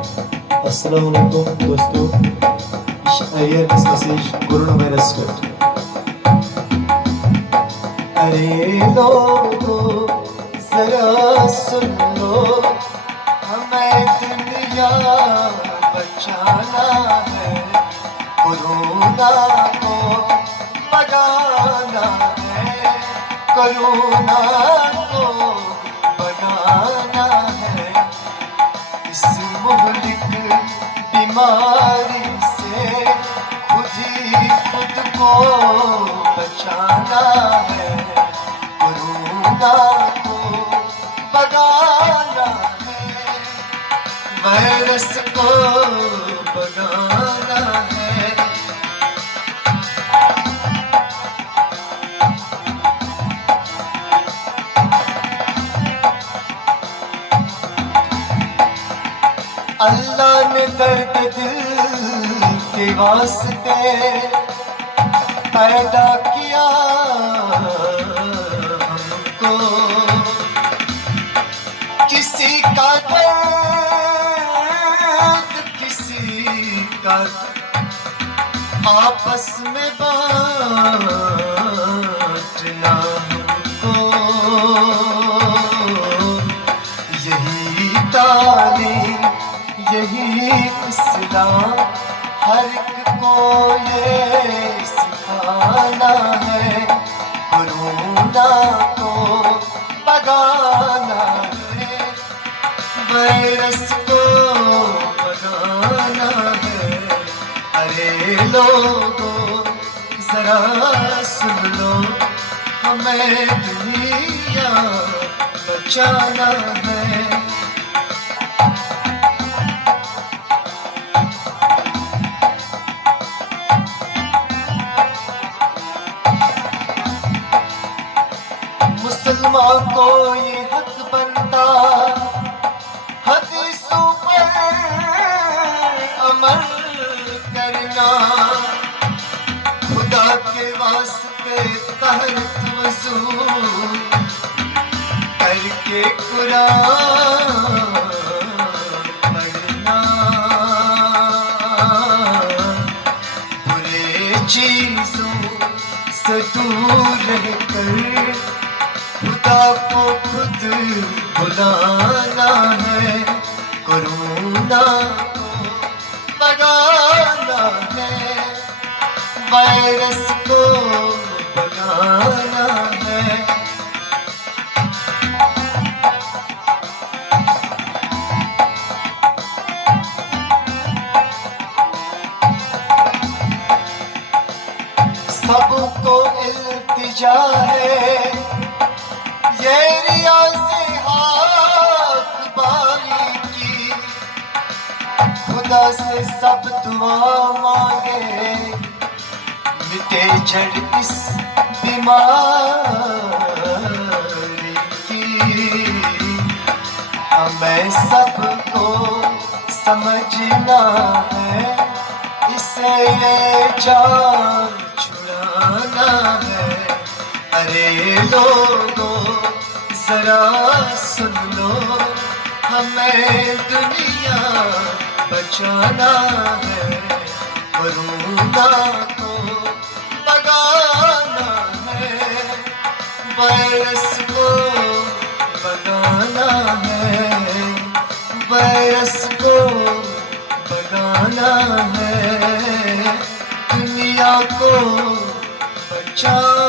السلام علیکم دوستو، شاعر کس مسیج کورونا وائرس پر ارے لوگو ذرا سن لو، ہمیں دنیا بچانا ہے، کورونا کو بگانا ہے، کورونا کو بگانا ہے، اس مہلک بیماری سے خود ہی خود کو بچانا ہے، کورونا کو بگانا ہے، وائرس کو بگانا ہے۔ اللہ نے درد دل کے واسطے پیدا کیا ہم کو، کسی کا درد کسی کا آپس میں بانٹنا ہم کو، یہی تعلیم یہی اسلام ہر ایک کو یہ سکھانا ہے، کورونا کو بگانا ہے، وائرس کو بگانا ہے۔ ارے لوگو ذرا سن لو، ہمیں دنیا بچانا ہے۔ مسلمان کو یہ حق بنتا حدیثوں پر عمل کرنا، خدا کے واسطے طہارت وضو کر کے قرآن پڑھنا، برے چیزوں سے دور رہ کر خدا کو خود بلانا ہے، کورونا کو بگانا ہے، وائرس کو بگانا ہے۔ سب کو التجا ہے، یہ ریاض حق باری کی، خدا سے سب دعا مانگے، مٹے جڑ اس بیماری کی، ہمیں سب کو سمجھنا ہے، اسے جان چھڑانا ہے۔ ارے لوگو ذرا سن لو، ہمیں دنیا بچانا ہے، کورونا کو بگانا ہے، وائرس کو بگانا ہے، وائرس کو بگانا ہے، دنیا کو بچانا